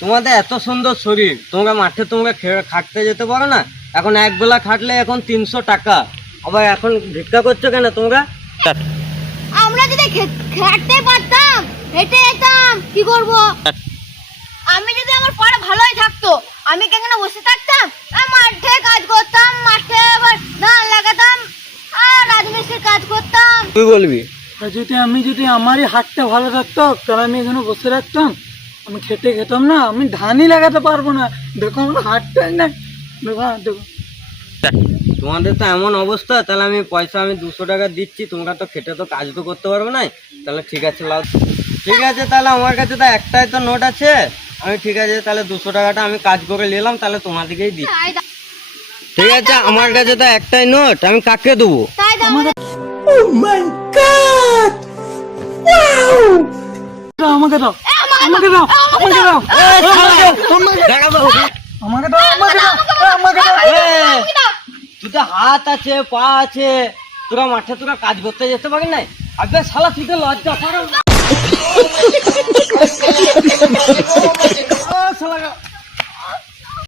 তোমাদের এত সুন্দর শরীর, তোমরা মাঠে তোমরা খাটতে যেতে পারো না। এখন এক বেলা খাটলে এখন তিনশো টাকা। আবার এখন ভিক্ষা করছ কেন তোমরা? আমরা যদি খাটতে পারতাম, হেঁটে যেতাম, কি করব? আমি যদি আমার পড়া ভালোই থাকতো, আমি কেন বসে থাকতাম? মাঠে কাজ করতাম, মাঠে আবার ধান লাগাতাম, আর রাজমিস্ত্রির কাজ করতাম। তুই বলবি? যদি আমি যদি আমারই হাতটা ভালো থাকতো তাহলে আমি এখানে বসে রাখতাম। আমি খেতে খেতাম না আমি ধানই লাগাতে পারব না। দেখো আমার হাতটাই নাই। দেখো দেখো। তোমাদের তো এমন অবস্থা তাহলে আমি পয়সা আমি দুশো টাকা দিচ্ছি তোমরা তো খেটে তো কাজ তো করতে পারবে না। তাহলে ঠিক আছে লাও। ঠিক আছে তাহলে আমার কাছে তো একটাই তো নোট আছে। আমি ঠিক আছে তাহলে দুশো টাকাটা আমি কাজ করে নিলাম তাহলে তোমাদেরকেই দিই দাও। ঠিক আছে আমার কাছে তো একটাই নোট আমি কাকে দেবো? তাই দাও দাও, আমাকে দাও আমাকে দাও আমাকে দাও। আমাকে দাও। আমাকে দাও আমাকে দাও। আমাকে দাও। এ, তুই তো হাত আছে পা আছে তোরা মাঠে তোরা কাজ করতে যেতে পারি না আগে শালা তুই তো লজ্জা করো